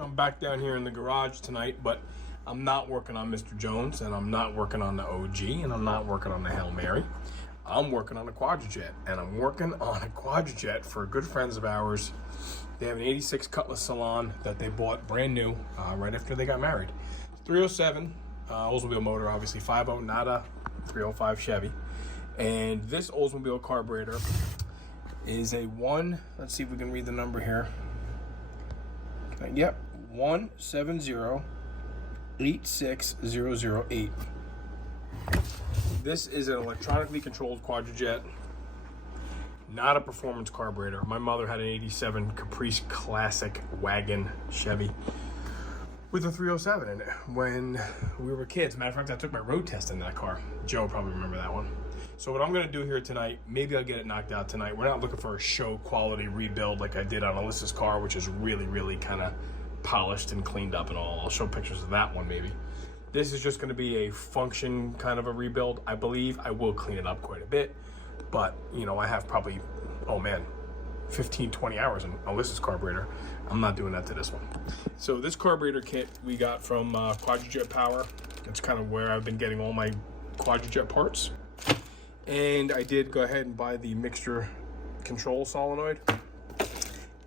I'm back down here in the garage tonight, but I'm not working on Mr. Jones, and I'm not working on the OG, and I'm not working on the Hail Mary. I'm working on a quadrijet, and I'm working on a quadrijet for good friends of ours. They have an 86 Cutlass Salon that they bought brand new right after they got married. 307 Oldsmobile motor, obviously 5.0, not a 305 Chevy. And this Oldsmobile carburetor is a let's see if we can read the number here. Yep, 170-86008. This is an electronically controlled quadrijet, not a performance carburetor. My mother had an 87 Caprice Classic wagon Chevy with a 307 in it when we were kids. Matter of fact, I took my road test in that car. Joe probably remember that one. So what I'm gonna do here tonight, maybe I'll get it knocked out tonight. We're not looking for a show quality rebuild like I did on Alyssa's car, which is really, really kind of polished and cleaned up and all. I'll show pictures of that one maybe. This is just gonna be a function kind of a rebuild. I believe I will clean it up quite a bit, but you know, I have probably, 15, 20 hours in Alyssa's carburetor. I'm not doing that to this one. So this carburetor kit we got from Quadrijet Power. It's kind of where I've been getting all my Quadrijet parts. And I did go ahead and buy the mixture control solenoid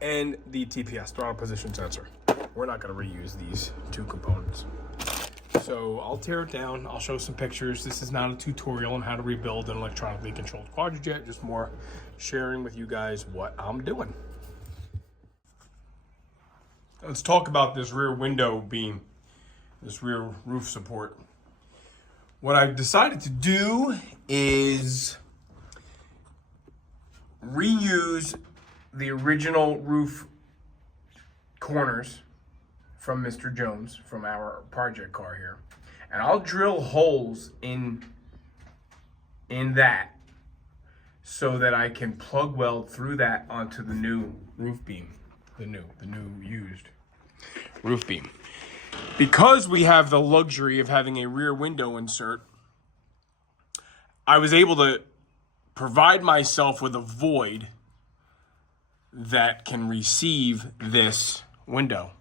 and the TPS, throttle position sensor. We're not gonna reuse these two components. So I'll tear it down, I'll show some pictures. This is not a tutorial on how to rebuild an electronically controlled quadrijet, just more sharing with you guys what I'm doing. Let's talk about this rear window beam, this rear roof support. What I've decided to do is reuse the original roof corners from Mr. Jones, from our project car here. And I'll drill holes in that so that I can plug weld through that onto the new roof beam, the new used roof beam. Because we have the luxury of having a rear window insert, I was able to provide myself with a void that can receive this window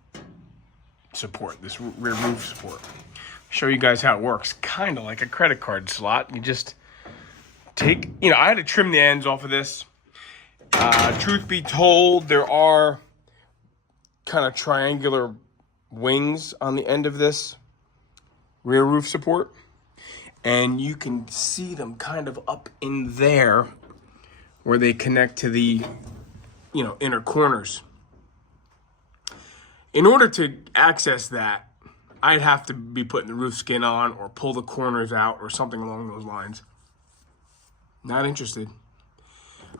support, this rear roof support. Show you guys how it works. Kind of like a credit card slot. You just take, I had to trim the ends off of this. Truth be told, there are kind of triangular wings on the end of this rear roof support, and you can see them kind of up in there where they connect to the inner corners. In order to access that, I'd have to be putting the roof skin on or pull the corners out or something along those lines. Not interested.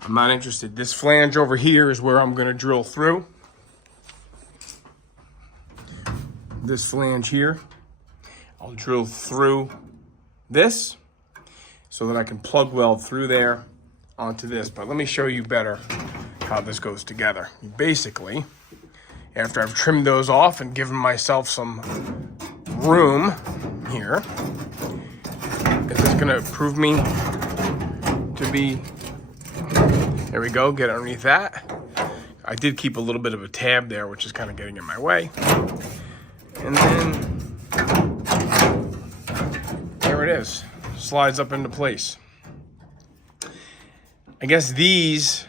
I'm not interested. This flange over here is where I'm gonna drill through. This flange here, I'll drill through this so that I can plug weld through there onto this. But let me show you better how this goes together. Basically, after I've trimmed those off and given myself some room here, is this gonna prove me to be, there we go, get underneath that. I did keep a little bit of a tab there, which is kind of getting in my way. And then, there it is, slides up into place. I guess these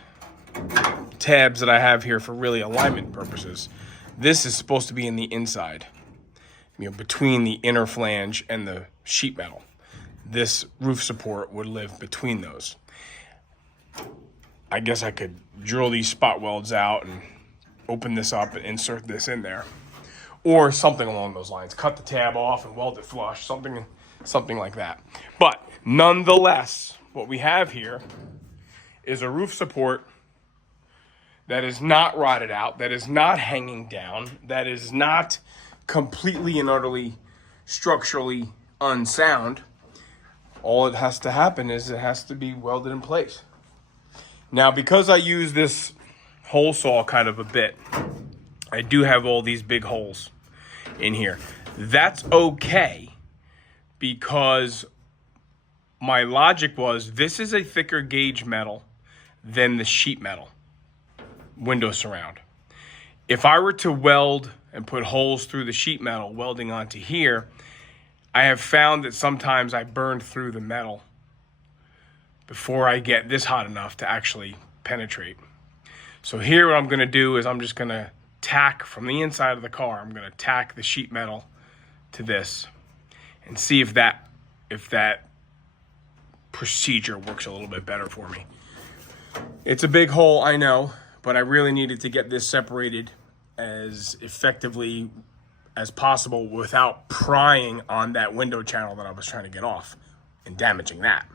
tabs that I have here for really alignment purposes, this is supposed to be in the inside, between the inner flange and the sheet metal. This roof support would live between those. I guess I could drill these spot welds out and open this up and insert this in there, or something along those lines. Cut the tab off and weld it flush, something like that. But nonetheless, what we have here is a roof support that is not rotted out, that is not hanging down, that is not completely and utterly structurally unsound. All it has to happen is it has to be welded in place. Now, because I use this hole saw kind of a bit, I do have all these big holes in here. That's okay, because my logic was this is a thicker gauge metal than the sheet metal window surround. If I were to weld and put holes through the sheet metal welding onto here, I have found that sometimes I burn through the metal before I get this hot enough to actually penetrate. So here what I'm gonna do is I'm just gonna tack from the inside of the car, I'm gonna tack the sheet metal to this and see if that procedure works a little bit better for me. It's a big hole, I know, but I really needed to get this separated as effectively as possible without prying on that window channel that I was trying to get off and damaging that.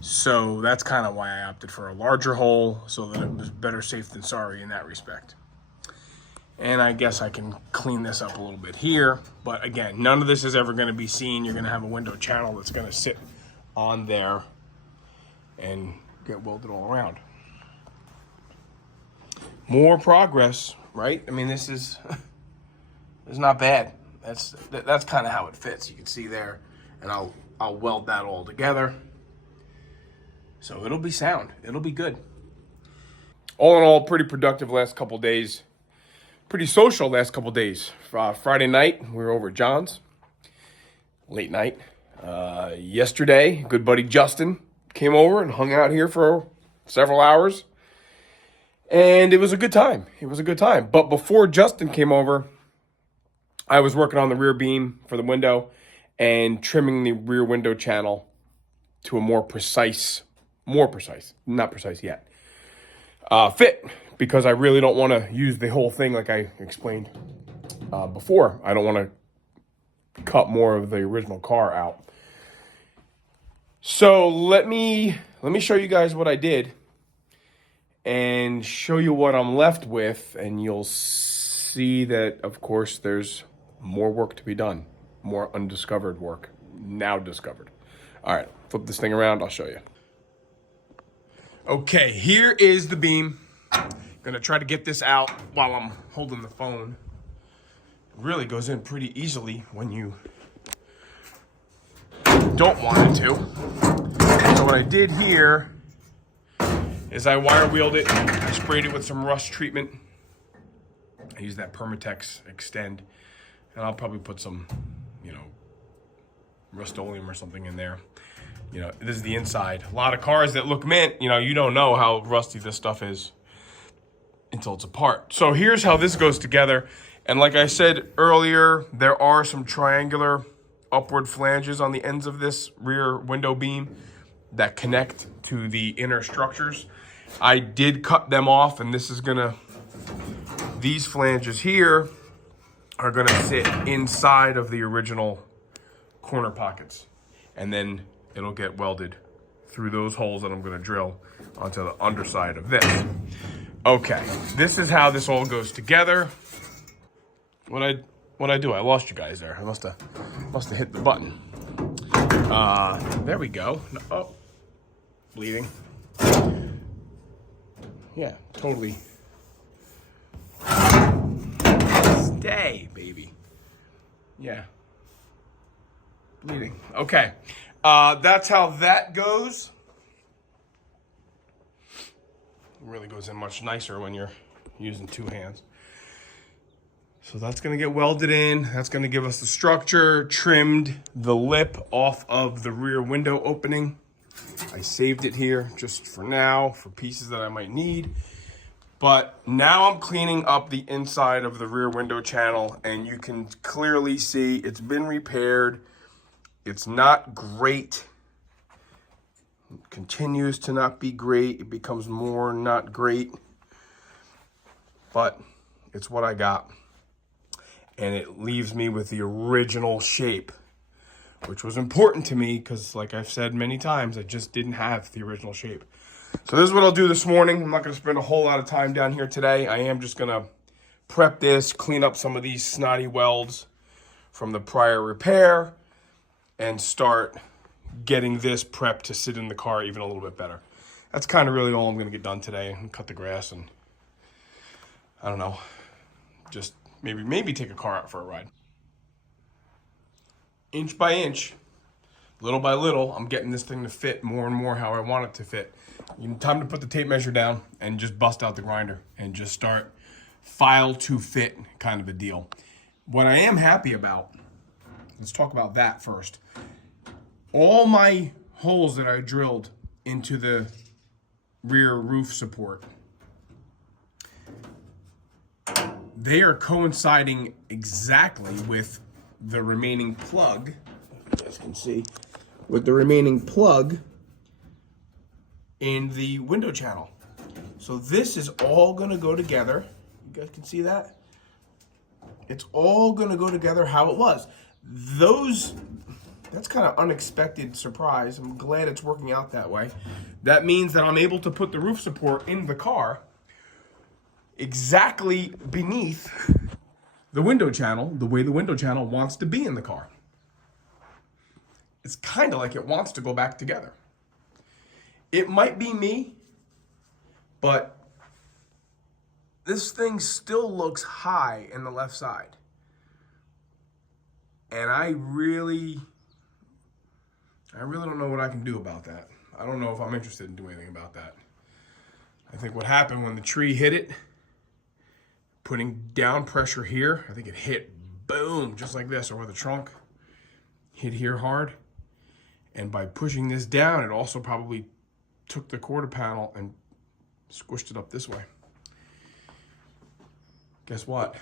So that's kind of why I opted for a larger hole, so that it was better safe than sorry in that respect. And I guess I can clean this up a little bit here, but again, none of this is ever going to be seen. You're going to have a window channel that's going to sit on there and get welded all around. More progress, right? I mean, this is it's not bad. That's kind of how it fits. You can see there, and I'll weld that all together. So it'll be sound. It'll be good. All in all, pretty productive last couple days. Pretty social last couple days. Friday night, we were over at John's. Late night. Yesterday, good buddy Justin came over and hung out here for several hours. And it was a good time. It was a good time. But before Justin came over, I was working on the rear beam for the window and trimming the rear window channel to a more precise, not precise yet, fit, because I really don't want to use the whole thing like I explained before. I don't want to cut more of the original car out. So let me show you guys what I did and show you what I'm left with, and you'll see that, of course, there's more work to be done, more undiscovered work, now discovered. All right, flip this thing around, I'll show you. Okay, here is the beam. Gonna try to get this out while I'm holding the phone. It really goes in pretty easily when you don't want it to. So what I did here is I wire wheeled it. I sprayed it with some rust treatment. I use that Permatex Extend, and I'll probably put some, Rust-Oleum or something in there. This is the inside. A lot of cars that look mint, you don't know how rusty this stuff is until it's apart. So here's how this goes together. And like I said earlier, there are some triangular upward flanges on the ends of this rear window beam that connect to the inner structures. I did cut them off, and these flanges here are gonna sit inside of the original corner pockets. And then it'll get welded through those holes that I'm gonna drill onto the underside of this. Okay, this is how this all goes together. What'd I do? I lost you guys there. I must have hit the button. There we go. Oh, bleeding. Yeah, totally. Stay, baby. Yeah. Bleeding. Okay. That's how that goes. It really goes in much nicer when you're using two hands. So that's going to get welded in. That's going to give us the structure, trimmed the lip off of the rear window opening. I saved it here just for now for pieces that I might need. But now I'm cleaning up the inside of the rear window channel, and you can clearly see it's been repaired. It's not great. It continues to not be great. It becomes more not great. But it's what I got. And it leaves me with the original shape, which was important to me because, like I've said many times, I just didn't have the original shape. So this is what I'll do this morning. I'm not going to spend a whole lot of time down here today. I am just going to prep this, clean up some of these snotty welds from the prior repair, and start getting this prepped to sit in the car even a little bit better. That's kind of really all I'm going to get done today, and cut the grass, and I don't know, just maybe take a car out for a ride. Inch by inch, little by little, I'm getting this thing to fit more and more how I want it to fit. Time to put the tape measure down and just bust out the grinder and just start file to fit kind of a deal. What I am happy about, let's talk about that first. All my holes that I drilled into the rear roof support, they are coinciding exactly with the remaining plug. You guys can see, with the remaining plug in the window channel. So this is all gonna go together. You guys can see that? It's all gonna go together how it was. That's kind of unexpected surprise. I'm glad it's working out that way. That means that I'm able to put the roof support in the car exactly beneath the window channel, the way the window channel wants to be in the car. It's kind of like it wants to go back together. It might be me, but this thing still looks high in the left side. And I really don't know what I can do about that. I don't know if I'm interested in doing anything about that. I think what happened when the tree hit it, putting down pressure here, I think it hit boom, just like this, or with the trunk, hit here hard. And by pushing this down, it also probably took the quarter panel and squished it up this way. Guess what?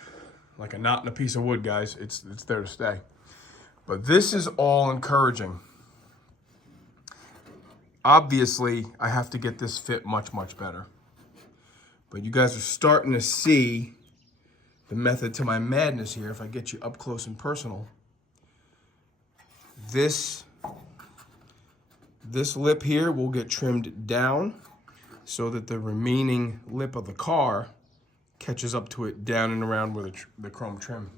Like a knot in a piece of wood, guys. It's there to stay. But this is all encouraging. Obviously, I have to get this fit much, much better. But you guys are starting to see the method to my madness here. If I get you up close and personal, this lip here will get trimmed down so that the remaining lip of the car catches up to it down and around where the chrome trim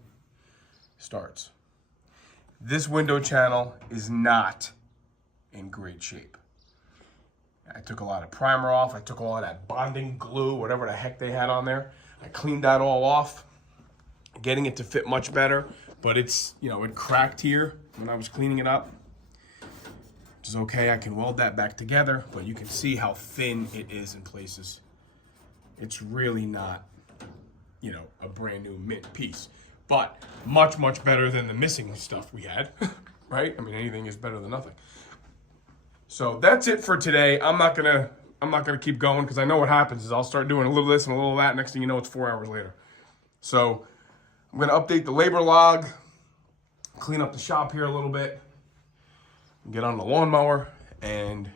starts. This window channel is not in great shape. I took a lot of primer off. I took all of that bonding glue, whatever the heck they had on there. I cleaned that all off, getting it to fit much better. But it's, it cracked here when I was cleaning it up. Which is okay. I can weld that back together, but you can see how thin it is in places. It's really not, a brand new mint piece. But much, much better than the missing stuff we had, right? I mean, anything is better than nothing. So that's it for today. I'm not gonna keep going because I know what happens is I'll start doing a little this and a little that. Next thing you know, it's 4 hours later. So I'm gonna update the labor log, clean up the shop here a little bit, get on the lawnmower, and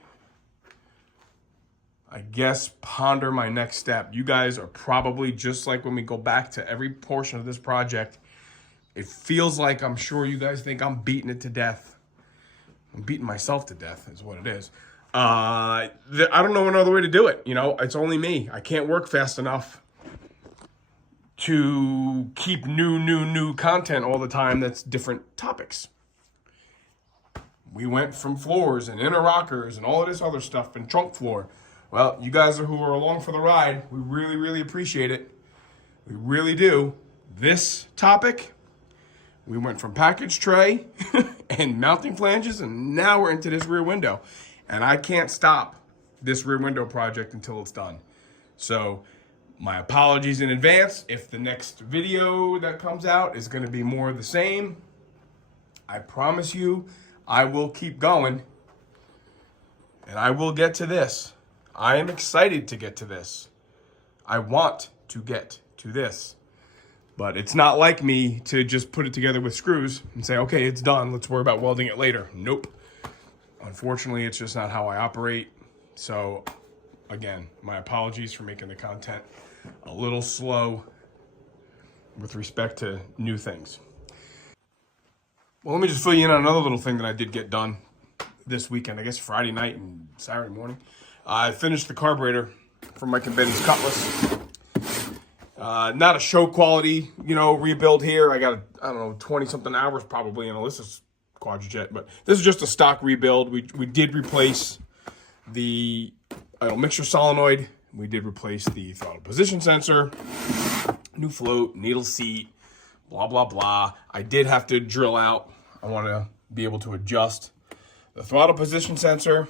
I guess ponder my next step. You guys are probably just like when we go back to every portion of this project. It feels like, I'm sure you guys think I'm beating it to death. I'm beating myself to death is what it is. I don't know another way to do it. It's only me. I can't work fast enough to keep new content all the time that's different topics. We went from floors and inner rockers and all of this other stuff and trunk floor. Well, you guys who are along for the ride, we really, really appreciate it. We really do. This topic, we went from package tray and mounting flanges, and now we're into this rear window. And I can't stop this rear window project until it's done. So my apologies in advance if the next video that comes out is going to be more of the same. I promise you, I will keep going, and I will get to this. I am excited to get to this. I want to get to this. But it's not like me to just put it together with screws and say, okay, it's done. Let's worry about welding it later. Nope. Unfortunately, it's just not how I operate. So, again, my apologies for making the content a little slow with respect to new things. Well, let me just fill you in on another little thing that I did get done this weekend. I guess Friday night and Saturday morning. I finished the carburetor from Mike and Betty's Cutlass. Not a show quality, rebuild here. I got, 20-something hours probably in Alyssa's Quadrojet, but this is just a stock rebuild. We did replace the mixture solenoid. We did replace the throttle position sensor, new float, needle seat, blah, blah, blah. I did have to drill out. I want to be able to adjust the throttle position sensor,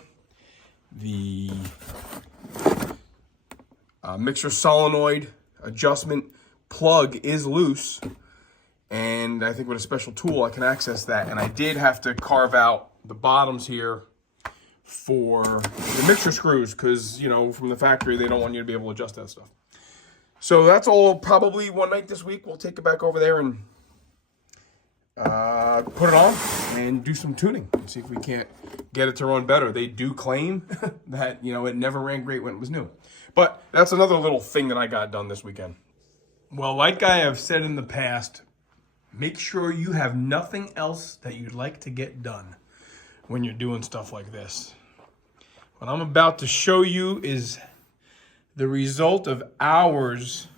the mixture solenoid adjustment plug is loose, and I think with a special tool I can access that. And I did have to carve out the bottoms here for the mixer screws because, you know, from the factory they don't want you to be able to adjust that stuff. So that's all. Probably one night this week we'll take it back over there and put it on and do some tuning and see if we can't get it to run better. They do claim that, you know, it never ran great when it was new. But that's another little thing that I got done this weekend. Well, like I have said in the past, make sure you have nothing else that you'd like to get done when you're doing stuff like this. What I'm about to show you is the result of hours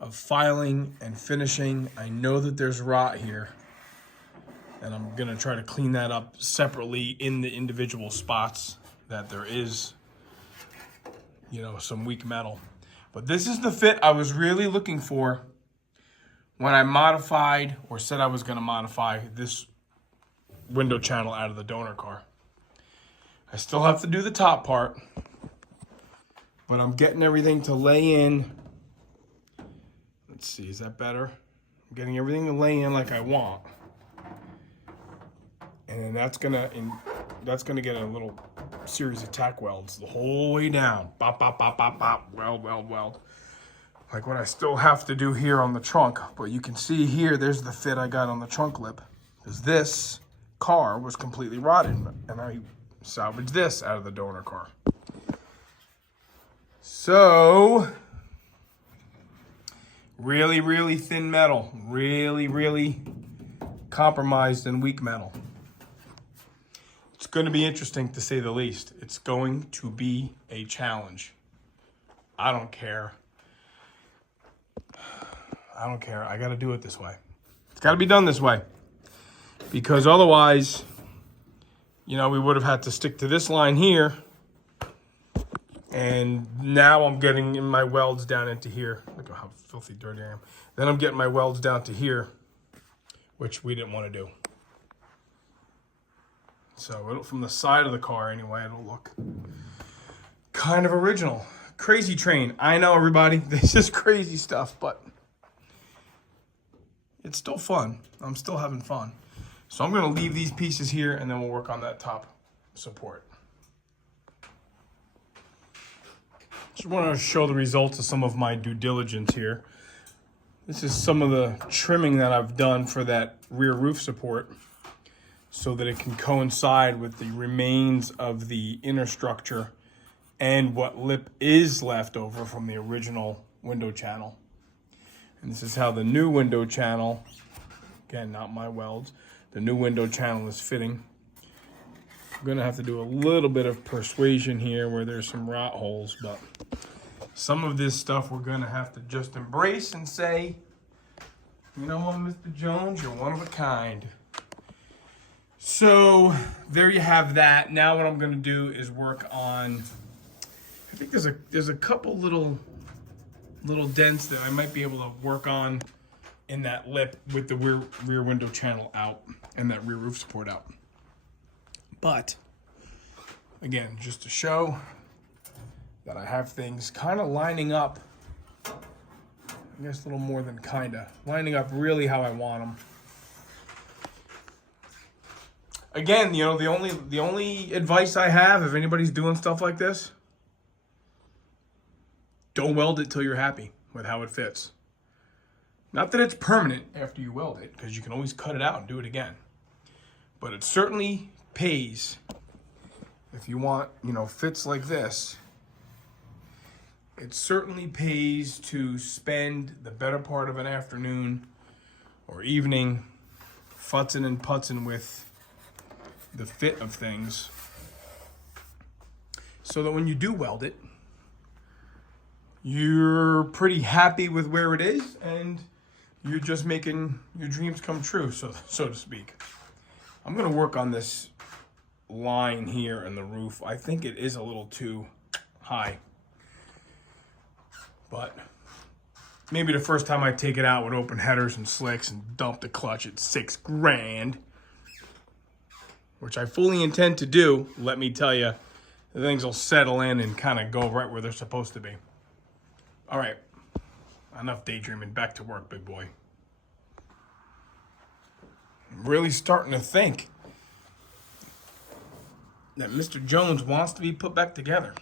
of filing and finishing. I know that there's rot here, and I'm gonna try to clean that up separately in the individual spots that there is, you know, some weak metal. But this is the fit I was really looking for when I modified or said I was gonna modify this window channel out of the donor car. I still have to do the top part, but I'm getting everything to lay in. Let's see, is that better? I'm getting everything to lay in like I want. And then that's gonna get a little series of tack welds the whole way down. Bop, bop, bop, bop, bop, weld, weld, weld. Like what I still have to do here on the trunk. But you can see here, there's the fit I got on the trunk lip. Because this car was completely rotted, and I salvaged this out of the donor car. So, really, really thin metal. Really, really compromised and weak metal. It's going to be interesting to say the least. It's going to be a challenge. I don't care. I don't care. I got to do it this way. It's got to be done this way. Because otherwise, you know, we would have had to stick to this line here. And now I'm getting my welds down into here. Look at how filthy dirty I am. Then I'm getting my welds down to here, which we didn't want to do. So from the side of the car anyway, it'll look kind of original. Crazy train. I know, everybody. This is crazy stuff, but it's still fun. I'm still having fun. So I'm going to leave these pieces here, and then we'll work on that top support. Just want to show the results of some of my due diligence here. This is some of the trimming that I've done for that rear roof support so that it can coincide with the remains of the inner structure and what lip is left over from the original window channel. And this is how the new window channel, again, not my welds, the new window channel is fitting. I'm gonna have to do a little bit of persuasion here where there's some rot holes, but some of this stuff we're gonna have to just embrace and say, you know what, Mr. Jones, you're one of a kind. So there you have that. Now what I'm gonna do is work on, I think there's a couple little dents that I might be able to work on in that lip with the rear window channel out and that rear roof support out. But again, just to show that I have things kind of lining up, I guess a little more than kinda, lining up really how I want them. Again, you know, the only advice I have if anybody's doing stuff like this, don't weld it till you're happy with how it fits. Not that it's permanent after you weld it, because you can always cut it out and do it again. But it certainly pays if you want, you know, fits like this. It certainly pays to spend the better part of an afternoon or evening futzing and putzing with the fit of things, so that when you do weld it, you're pretty happy with where it is and you're just making your dreams come true, so to speak. I'm gonna work on this line here in the roof. I think it is a little too high, but maybe the first time I take it out with open headers and slicks and dump the clutch at $6 grand, which I fully intend to do, let me tell you, the things will settle in and kind of go right where they're supposed to be. All right, Enough daydreaming. Back to work, big boy. I'm really starting to think that Mr. Jones wants to be put back together.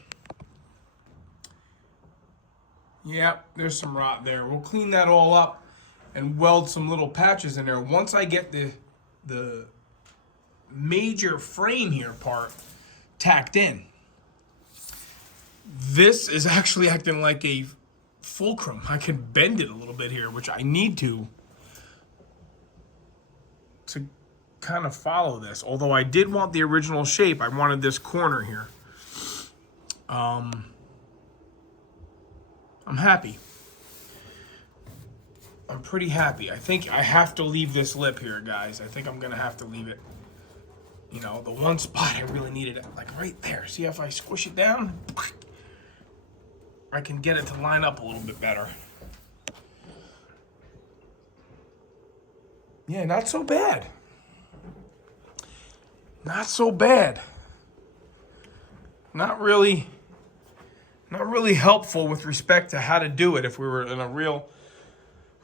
Yeah, there's some rot there. We'll clean that all up and weld some little patches in there. Once I get the major frame here part tacked in. This is actually acting like a fulcrum. I can bend it a little bit here, which I need to kind of follow this. Although I did want the original shape, I wanted this corner here. I'm happy. I'm pretty happy. I think I have to leave this lip here, guys. I think I'm gonna have to leave it. You know, the one spot I really needed, like right there. See if I squish it down, I can get it to line up a little bit better. Yeah, not so bad. Not so bad. Not really helpful with respect to how to do it if we were in a real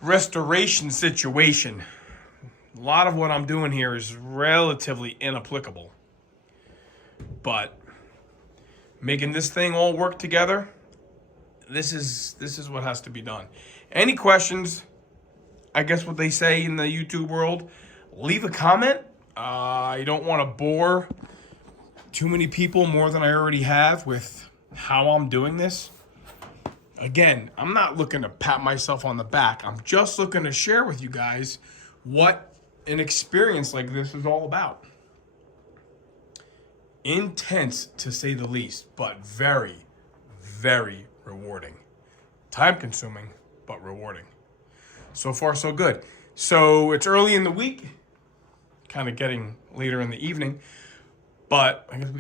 restoration situation. A lot of what I'm doing here is relatively inapplicable. But making this thing all work together, this is what has to be done. Any questions? I guess what they say in the YouTube world, leave a comment. I don't want to bore too many people more than I already have with how I'm doing this. Again, I'm not looking to pat myself on the back. I'm just looking to share with you guys what an experience like this is all about. Intense, to say the least, but very, very rewarding. Time consuming, but rewarding. So far, so good. So it's early in the week, kind of getting later in the evening, but I guess we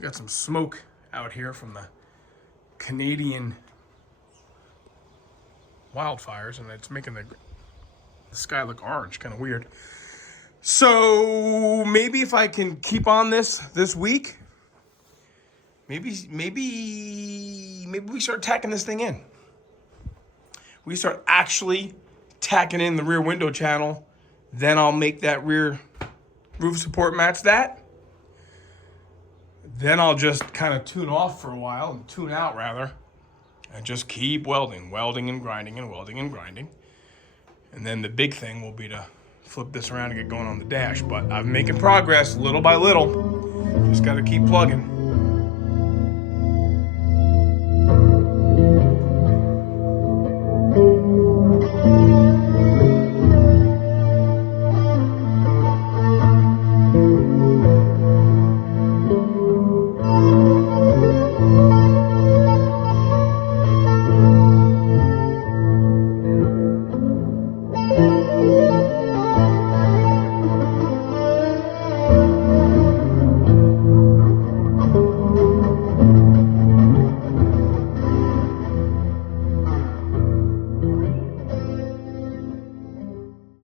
got some smoke out here from the Canadian wildfires, and it's making the sky look orange, kind of weird. So maybe if I can keep on this week, maybe we start tacking this thing in. We start actually tacking in the rear window channel. Then I'll make that rear roof support match that. Then I'll just kind of tune off for a while, and tune out rather, and just keep welding and grinding and welding and grinding. And then the big thing will be to flip this around and get going on the dash. But I'm making progress little by little. Just got to keep plugging.